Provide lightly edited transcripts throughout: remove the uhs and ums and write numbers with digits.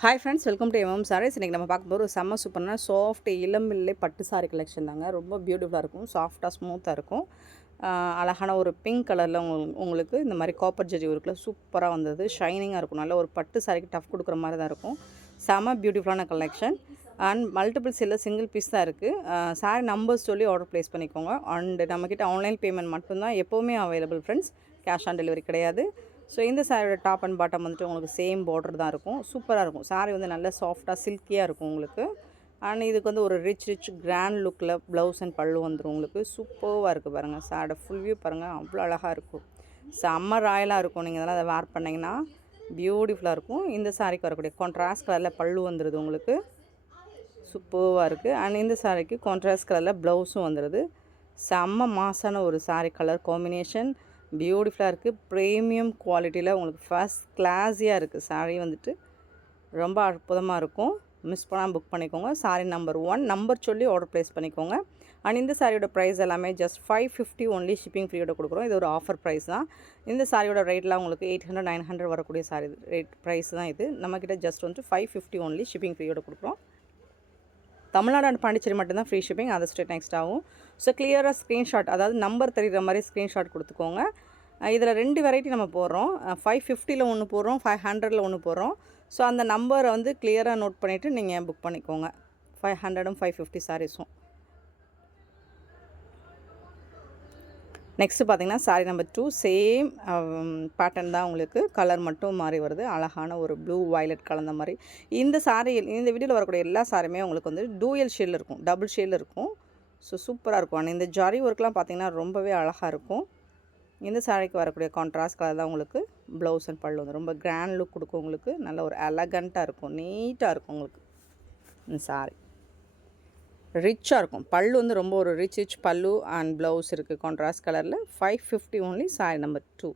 Hi friends, welcome to MM Sarees. இன்றைக்கி நம்ம பார்க்க போகிற ஒரு செம்ம சூப்பரான சாஃப்ட் இளம்பிள்ளை பட்டு சாரி கலெக்ஷன் தாங்க. ரொம்ப பியூட்டிஃபுல்லாக இருக்கும், சாஃப்டாக ஸ்மூத்தாக இருக்கும். அழகான ஒரு பிங்க் கலரில் உங்களுக்கு இந்த மாதிரி காப்பர் ஜெரி ஒர்க்கில் சூப்பராக வந்தது. ஷைனிங்காக இருக்கும். நல்ல ஒரு பட்டு சாரிக்கு டஃப் கொடுக்குற மாதிரி தான் இருக்கும். செம்ம பியூட்டிஃபுல்லான கலெக்ஷன் அண்ட் மல்டிபிள்ஸ் இல்லை, சிங்கிள் பீஸ் தான் இருக்குது. சாரி நம்பர்ஸ் சொல்லி ஆர்டர் ப்ளேஸ் பண்ணிக்கோங்க. அண்ட் நம்மக்கிட்ட ஆன்லைன் பேமெண்ட் மட்டும்தான் எப்போவுமே available friends. Cash on delivery கிடையாது. ஸோ இந்த சாரியோட டாப் அண்ட் பாட்டம் வந்துட்டு உங்களுக்கு சேம் பார்டர் தான் இருக்கும். சூப்பராக இருக்கும். சாரி வந்து நல்ல சாஃப்டாக சில்கியாக இருக்கும் உங்களுக்கு. அண்ட் இதுக்கு வந்து ஒரு ரிச் கிராண்ட் லுக்கில் ப்ளவுஸ் அண்ட் பல்லு வந்துடும் உங்களுக்கு. சூப்பராக இருக்குது பாருங்கள். சாரோட ஃபுல் வியூ பாருங்கள், அவ்வளோ அழகாக இருக்கும். செம்ம ராயலாக இருக்கும். நீங்கள் இதெல்லாம் அதை வேர் பண்ணிங்கன்னா பியூட்டிஃபுல்லாக இருக்கும். இந்த சாரிக்கு வரக்கூடிய கான்ட்ராஸ்ட் கலரில் பல்லு வந்துடுது உங்களுக்கு. சூப்பராக இருக்குது. அண்ட் இந்த சாரிக்கு கான்ட்ராஸ்ட் கலரில் ப்ளவுஸும் வந்துடுது. செம்ம மாசான ஒரு சாரி கலர் காம்பினேஷன். பியூட்டிஃபுல்லாக இருக்குது. ப்ரீமியம் குவாலிட்டியில் உங்களுக்கு ஃபஸ்ட் கிளாஸியாக இருக்குது. சாரீ வந்துட்டு ரொம்ப அற்புதமாக இருக்கும். மிஸ் பண்ணாமல் புக் பண்ணிக்கோங்க. சாரீ நம்பர் 1 நம்பர் சொல்லி ஆர்டர் ப்ளேஸ் பண்ணிக்கோங்க. அண்ட் இந்த சாரியோட ப்ரைஸ் எல்லாமே ஜஸ்ட் 550 ஒன்லி ஷிப்பிங் ஃப்ரீயோட கொடுக்குறோம். இது ஒரு ஆஃபர் ப்ரைஸ் தான். இந்த சாரியோட ரேட்லாம் உங்களுக்கு 800-900 வரக்கூடிய சாரி ரேட் ப்ரைஸ் தான் இது. நம்மக்கிட்ட ஜஸ்ட் வந்துட்டு 550 ஒன்லி ஷிப்பிங் ஃப்ரீயோட கொடுக்குறோம். தமிழ்நாடு அண்ட் பாண்டிச்சேரி மட்டும்தான் ஃப்ரீ ஷிப்பிங், அது ஸ்டேட் நெக்ஸ்ட் ஆகும். ஸோ கிளியராக ஸ்க்ரீன்ஷாட், அதாவது நம்பர் தெரிகிற மாதிரி ஸ்க்ரீன்ஷாட் கொடுத்துக்கோங்க. இதில் 2 வெரைட்டி நம்ம போடுறோம். 550 ஒன்று போடுறோம், 500 ஒன்று போடுறோம். ஸோ அந்த நம்பரை வந்து கிளியராக நோட் பண்ணிவிட்டு நீங்கள் புக் பண்ணிக்கோங்க. 500 550 சாரீஸும். நெக்ஸ்ட்டு பார்த்தீங்கன்னா சாரீ நம்பர் 2 சேம் பேட்டர்ன் தான் உங்களுக்கு. கலர் மட்டும் மாறி வருது. அழகான ஒரு ப்ளூ வயலட் கலந்த மாதிரி. இந்த சாரீ இந்த வீடியோவில் வரக்கூடிய எல்லா சாரியுமே உங்களுக்கு வந்து டூயல் ஷேடில் இருக்கும், டபுள் ஷேடில் இருக்கும். ஸோ சூப்பராக இருக்கும். ஆனால் இந்த ஜரி ஒர்க்லாம் பார்த்திங்கன்னா ரொம்பவே அழகாக இருக்கும். இந்த சாரிக்கு வரக்கூடிய கான்ட்ராஸ்ட் கலர் தான் உங்களுக்கு ப்ளவுஸ் அண்ட் பல்லு வந்து ரொம்ப கிராண்ட் லுக் கொடுக்கும் உங்களுக்கு. நல்ல ஒரு எலகண்ட்டாக இருக்கும், நீட்டாக இருக்கும் உங்களுக்கு. இந்த சாரி ரிச்சாக இருக்கும். பல்லு வந்து ரொம்ப ஒரு ரிச் பல்லு அண்ட் ப்ளவுஸ் இருக்குது கான்ட்ராஸ்ட் கலரில். 550 only sorry number 2.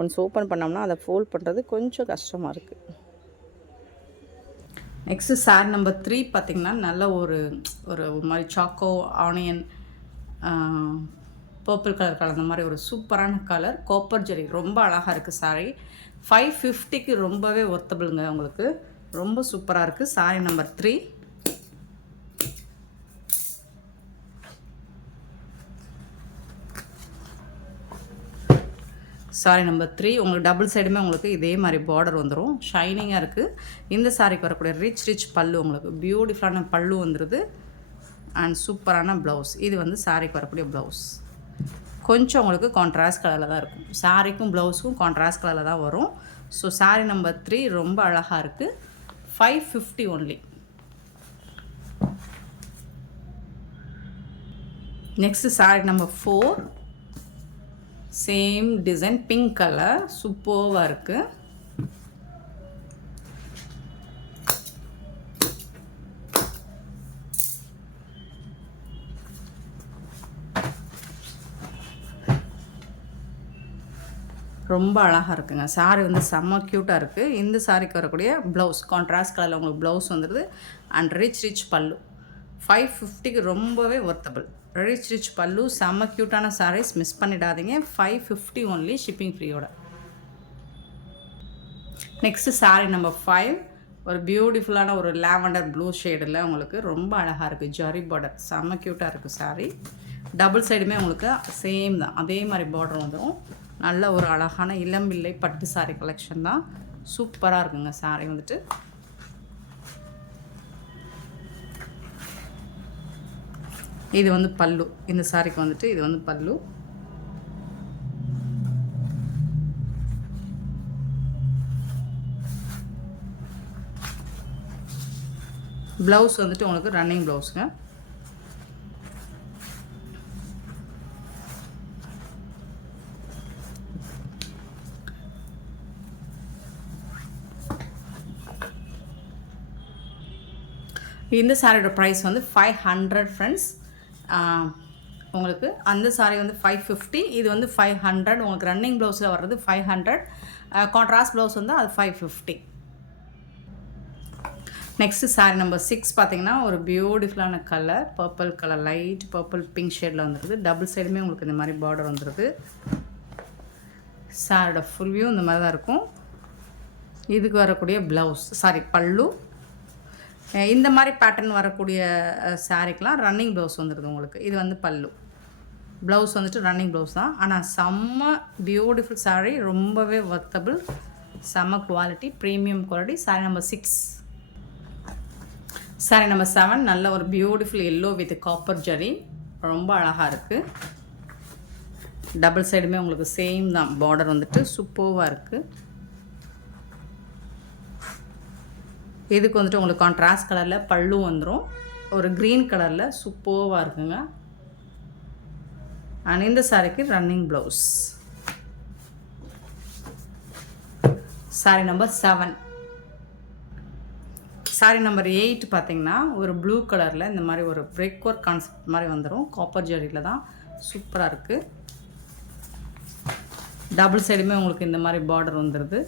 Once open பண்ணோம்னா அதை ஃபோல்ட் பண்ணுறது கொஞ்சம் கஷ்டமாக இருக்குது. நெக்ஸ்ட்டு சாரி நம்பர் 3 பார்த்திங்கன்னா நல்ல ஒரு மாதிரி சாக்கோ ஆனியன் பர்பிள் கலர் கலந்த மாதிரி ஒரு சூப்பரான கலர். காப்பர் ஜெரி ரொம்ப அழகாக இருக்குது சாரி. 550க்கு ரொம்பவே ஒர்த்தபிளுங்க உங்களுக்கு. ரொம்ப சூப்பராக இருக்குது. Sorry number 3. சாரி நம்பர் 3 உங்களுக்கு டபுள் சைடுமே உங்களுக்கு இதே மாதிரி பார்டர் வந்துடும். ஷைனிங்காக இருக்குது. இந்த சாரிக்கு வரக்கூடிய ரிச் பல்லு உங்களுக்கு பியூட்டிஃபுல்லான பல்லு வந்துடுது. அண்ட் சூப்பரான ப்ளவுஸ். இது வந்து சாரிக்கு வரக்கூடிய ப்ளவுஸ் கொஞ்சம் உங்களுக்கு கான்ட்ராஸ்ட் கலரில் தான் இருக்கும். சாரிக்கும் ப்ளவுஸுக்கும் கான்ட்ராஸ்ட் கலரில் தான் வரும். ஸோ சாரி நம்பர் 3 ரொம்ப அழகாக இருக்குது. 550 only. Next sari number 4 same design pink colour சூப்பராக இருக்குது. ரொம்ப அழகாக இருக்குங்க. சாரி வந்து செம்ம க்யூட்டாக இருக்குது. இந்த சாரிக்கு வரக்கூடிய ப்ளவுஸ் கான்ட்ராஸ்ட் கலரில் உங்களுக்கு ப்ளவுஸ் வந்துடுது. அண்ட் ரிச் பல்லு. 550க்கு ரொம்பவே ஒர்த்தபிள். ரிச் பல்லு, செம்ம க்யூட்டான சாரீஸ், மிஸ் பண்ணிடாதீங்க. 550 ஒன்லி ஷிப்பிங் ஃப்ரீயோட. நெக்ஸ்ட்டு சாரி நம்பர் 5 ஒரு பியூட்டிஃபுல்லான ஒரு லாவெண்டர் ப்ளூ ஷேடில் உங்களுக்கு ரொம்ப அழகாக இருக்குது. ஜரி பார்டர் செம்ம க்யூட்டாக இருக்குது சாரி. டபுள் சைடுமே உங்களுக்கு சேம் தான், அதே மாதிரி பார்டர் வந்துடும். நல்ல ஒரு அழகான இளம்பிள்ளை பட்டு சாரி கலெக்ஷன் தான். சூப்பராக இருக்குங்க சாரி வந்துட்டு. இது வந்து பல்லு. இந்த சாரிக்கு வந்துட்டு இது வந்து பல்லு. ப்ளவுஸ் வந்துட்டு உங்களுக்கு ரன்னிங் ப்ளவுஸுங்க. இந்த சாரியோட ப்ரைஸ் வந்து 500 ஃப்ரெண்ட்ஸ். உங்களுக்கு அந்த சாரி வந்து 550, இது வந்து 500. உங்களுக்கு ரன்னிங் ப்ளவுஸில் வர்றது 500. கான்ட்ராஸ்ட் ப்ளவுஸ் வந்து அது 550. நெக்ஸ்ட்டு சாரி நம்பர் 6 பார்த்திங்கன்னா ஒரு பியூட்டிஃபுல்லான colour purple colour, light purple pink ஷேடில் வந்துடுது. டபுள் சைடுமே உங்களுக்கு இந்த மாதிரி பார்டர் வந்துடுது. சாரோட ஃபுல் வியூ இந்த மாதிரி தான் இருக்கும். இதுக்கு வரக்கூடிய ப்ளவுஸ் பல்லு. இந்த மாதிரி பேட்டர்ன் வரக்கூடிய சாரீக்கெலாம் ரன்னிங் ப்ளவுஸ் வந்துடுது உங்களுக்கு. இது வந்து பல்லு. ப்ளவுஸ் வந்துட்டு ரன்னிங் ப்ளவுஸ் தான். ஆனால் செம்ம பியூட்டிஃபுல் சாரீ, ரொம்பவே ஒர்த்தபிள், செம்ம quality, premium quality. Sari number 6. Sari number 7 நல்ல ஒரு beautiful yellow with copper zari, ரொம்ப அழகாக இருக்குது. டபுள் சைடுமே உங்களுக்கு சேம் தான். பார்டர் வந்துட்டு சூப்பராக இருக்குது. இதுக்கு வந்துட்டு உங்களுக்கு கான்ட்ராஸ்ட் கலரில் பல்லு வந்துடும். ஒரு க்ரீன் கலரில் சூப்பராக இருக்குங்க. அண்ட் இந்த சாரிக்கு running blouse. Sorry number 7. Sorry number 8 பார்த்திங்கன்னா ஒரு ப்ளூ கலரில் இந்த மாதிரி ஒரு பிரிக் ஒர்க் கான்செப்ட் மாதிரி வந்துடும். காப்பர் ஜரியில் தான், சூப்பராக இருக்குது. டபுள் சைடுமே உங்களுக்கு இந்த மாதிரி பார்டர் வந்துடுது.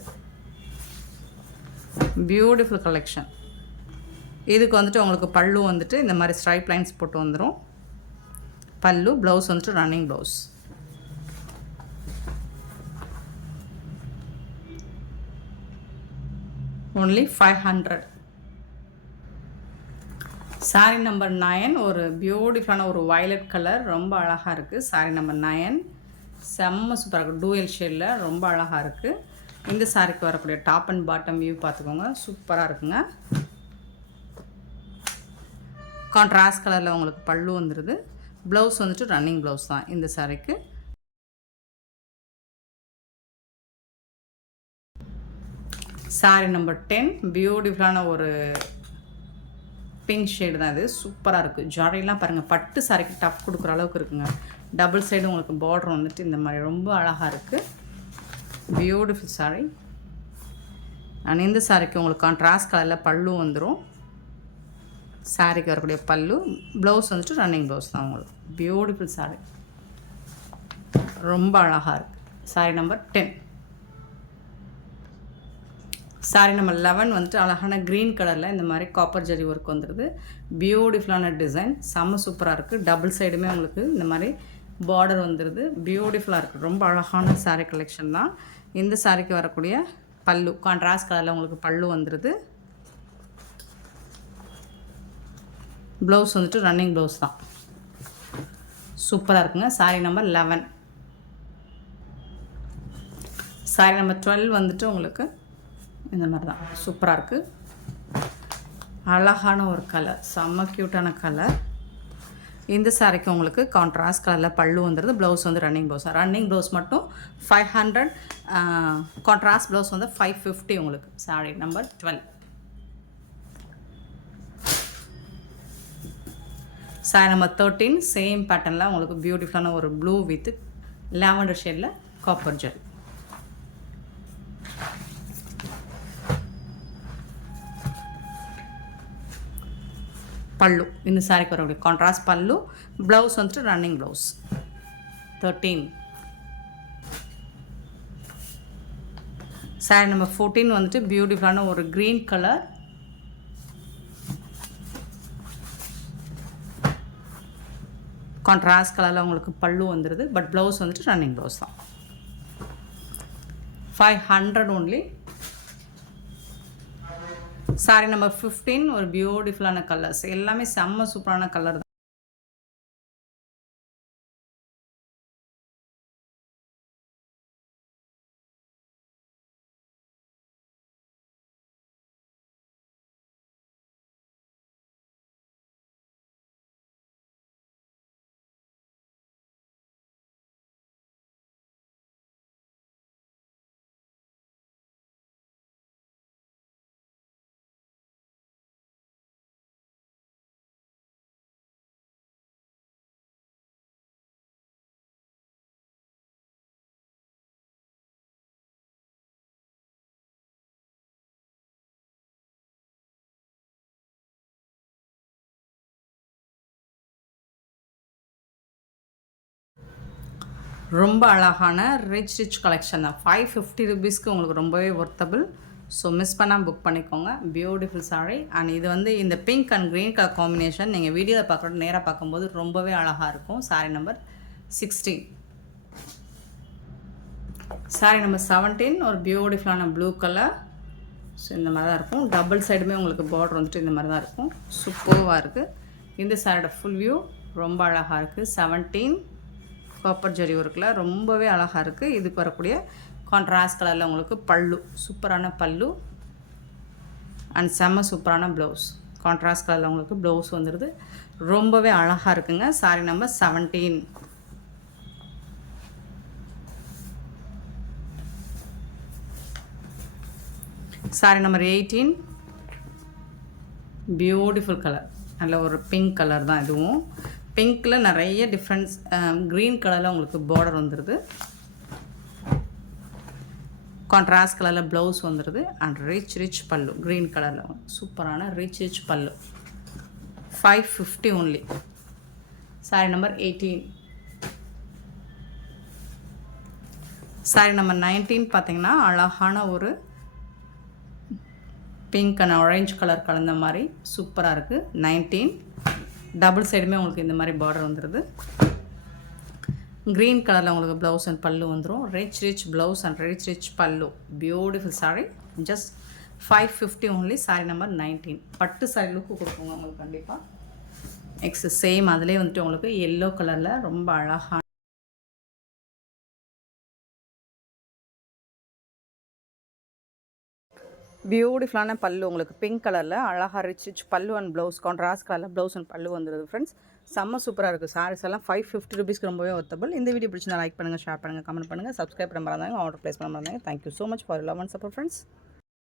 Beautiful collection. இதுக்கு வந்துட்டு உங்களுக்கு பல்லு வந்துட்டு இந்த மாதிரி ஸ்ட்ரைப் லைன்ஸ் போட்டு வந்துடும். பல்லு, ப்ளவுஸ் வந்துட்டு running blouse. only 500. Sorry number 9 ஒரு பியூட்டிஃபுல்லான ஒரு வயலட் கலர், ரொம்ப அழகாக இருக்குது. சாரி நம்பர் 9 செம்ம சூப்பராக இருக்குது. டூயல் ஷேடில் ரொம்ப அழகாக இருக்குது. இந்த சாரிக்கு வரக்கூடிய டாப் அண்ட் பாட்டம் வியூ பார்த்துக்கோங்க, சூப்பராக இருக்குங்க. கான்ட்ராஸ்ட் கலரில் உங்களுக்கு பல்லு வந்துடுது. ப்ளவுஸ் வந்துட்டு ரன்னிங் ப்ளவுஸ் தான் இந்த சாரிக்கு. சாரி நம்பர் 10 பியூட்டிஃபுல்லான ஒரு பிங்க் ஷேடு தான் இது, சூப்பராக இருக்குது. ஜாடையெல்லாம் பாருங்கள், பட்டு சாரிக்கு டஃப் கொடுக்குற அளவுக்கு இருக்குங்க. டபுள் சைடு உங்களுக்கு பார்டர் வந்துட்டு இந்த மாதிரி ரொம்ப அழகாக இருக்குது. Beautiful sorry. அண்ட் இந்த சாரிக்கு உங்களுக்கு கான்ட்ராஸ்ட் கலரில் பல்லு வந்துடும். சாரிக்கு வரக்கூடிய பல்லு, ப்ளவுஸ் வந்துட்டு ரன்னிங் ப்ளவுஸ் தான் உங்களுக்கு. பியூட்டிஃபுல் சாரி, ரொம்ப அழகாக இருக்குது. Sorry number 10. சாரி நம்பர் 11 வந்துட்டு அழகான க்ரீன் கலரில் இந்த மாதிரி காப்பர் ஜரி ஒர்க் வந்துடுது. பியூட்டிஃபுல்லான டிசைன், செம்ம சூப்பராக இருக்குது. டபுள் சைடுமே உங்களுக்கு இந்த மாதிரி பார்டர் வந்துடுது. பியூட்டிஃபுல்லாக இருக்குது. ரொம்ப அழகான சாரீ கலெக்ஷன் தான். இந்த சாரிக்கு வரக்கூடிய பல்லு கான்ட்ராஸ்ட் கலரில் உங்களுக்கு பல்லு வந்துடுது. ப்ளவுஸ் வந்துட்டு ரன்னிங் ப்ளவுஸ் தான், சூப்பராக இருக்குங்க. Sorry number 11. சாரி நம்பர் 12 வந்துட்டு உங்களுக்கு இந்த மாதிரி தான் சூப்பராக இருக்குது. அழகான ஒரு கலர், செம்ம க்யூட்டான கலர். இந்த சாரிக்கு உங்களுக்கு கான்ட்ராஸ்ட் கலரில் பல்லு வந்துடுது. ப்ளவுஸ் வந்து ரன்னிங் ப்ளவுஸ். ரன்னிங் ப்ளவுஸ் மட்டும் 500, கான்ட்ராஸ்ட் ப்ளவுஸ் வந்து 550 உங்களுக்கு. Sorry number 12. Sorry number 13 same பேட்டர்னில் உங்களுக்கு பியூட்டிஃபுல்லான ஒரு ப்ளூ வித் லாவெண்டர் ஷேடில் காப்பர் ஜெல். பல்லு, இந்த சாரிக்கு வரக்கூடிய கான்ட்ராஸ்ட் பல்லு, ப்ளவுஸ் வந்துட்டு ரன்னிங் ப்ளவுஸ். 13. சாரி நம்பர் 14 வந்துட்டு பியூட்டிஃபுல்லான ஒரு க்ரீன் கலர், கான்ட்ராஸ்ட் கலரில் உங்களுக்கு பல்லு வந்துடுது. பட் ப்ளவுஸ் வந்துட்டு ரன்னிங் ப்ளவுஸ் தான். 500 only. சாரி நம்பர் 15 ஒரு பியூட்டிஃபுல்லான கலர்ஸ், எல்லாமே செம்ம சூப்பரான கலர் தான். ரொம்ப அழகான ரிச் கலெக்ஷன் தான். 550 rupeesக்கு உங்களுக்கு ரொம்பவே ஒர்த்தபிள். ஸோ மிஸ் பண்ணால் புக் பண்ணிக்கோங்க. Beautiful sorry. அண்ட் இது வந்து இந்த pink and green colour combination நீங்கள் வீடியோவில் பார்க்குறது நேராக பார்க்கும்போது ரொம்பவே அழகாக இருக்கும். Sorry number 16. சாரி நம்பர் 17 ஒரு பியூட்டிஃபுல்லான ப்ளூ கலர். ஸோ இந்த மாதிரி தான் இருக்கும். டபுள் சைடுமே உங்களுக்கு பார்டர் வந்துட்டு இந்த மாதிரி தான் இருக்கும். சூப்பராக இருக்குது. இந்த சாரியோட ஃபுல் வியூ ரொம்ப அழகாக இருக்குது. 17 காப்பர் ஜரி ஒர்க்கில் ரொம்பவே அழகாக இருக்குது. இதுக்கு வரக்கூடிய கான்ட்ராஸ்ட் கலரில் உங்களுக்கு பல்லு, சூப்பரான பல்லு அண்ட் செம்ம சூப்பரான ப்ளவுஸ். கான்ட்ராஸ்ட் கலரில் உங்களுக்கு ப்ளவுஸ் வந்துடுது. ரொம்பவே அழகாக இருக்குங்க. Sorry number 17. Sorry number 18 beautiful colour. நல்ல ஒரு பிங்க் கலர் தான் இதுவும். பிங்க்கில் நிறைய டிஃப்ரெண்ட்ஸ். க்ரீன் கலரில் உங்களுக்கு பார்டர் வந்துடுது. கான்ட்ராஸ்ட் கலரில் ப்ளவுஸ் வந்துடுது அண்ட் ரிச் பல்லு. க்ரீன் கலரில் சூப்பரான ரிச் பல்லு. 550 only. Sorry number 18. Sorry number 19 பார்த்திங்கன்னா அழகான ஒரு பிங்க் அண்ட் ஆரஞ்சு கலர் கலந்த மாதிரி சூப்பராக இருக்குது. 19 டபுள் சைடுமே உங்களுக்கு இந்த மாதிரி பார்டர் வந்துடுது. க்ரீன் கலரில் உங்களுக்கு ப்ளவுஸ் அண்ட் பல்லு வந்துடும். ரிச் ப்ளவுஸ் அண்ட் ரிச் பல்லு. Beautiful sorry. Just 550 only. Sorry number 19. பட்டு சாரி லுக்கு கொடுக்குங்க உங்களுக்கு கண்டிப்பாக. நெக்ஸ்ட் சேம் அதிலே வந்துட்டு உங்களுக்கு எல்லோ கலரில் ரொம்ப அழகாக பியூட்டிஃபுல்லான பல்லு உங்களுக்கு பிங்க் கலரில் அழகாக ரிச் பல்லு அண்ட் ப்ளவுஸ். கான்ட்ராஸ்ட் கலரில் ப்ளவுஸ் அண்ட் பல்லு வந்துடுது ஃப்ரெண்ட்ஸ். செம்ம சூப்பராக இருக்குது. சாரீஸ் எல்லாம் 550 ருபீஸ்க்கு ரொம்பவே ஒர்த்தபிள். இந்த வீடியோ பிடிச்சிருந்தா லைக் பண்ணுங்கள், ஷேர் பண்ணுங்கள், கமெண்ட் பண்ணுங்கள், சப்ஸ்கிரைப் பண்ண மறந்தாங்க, ஆர்டர் ப்ளேஸ் பண்ண மறந்தாங்க. Thank you so much for love and support friends.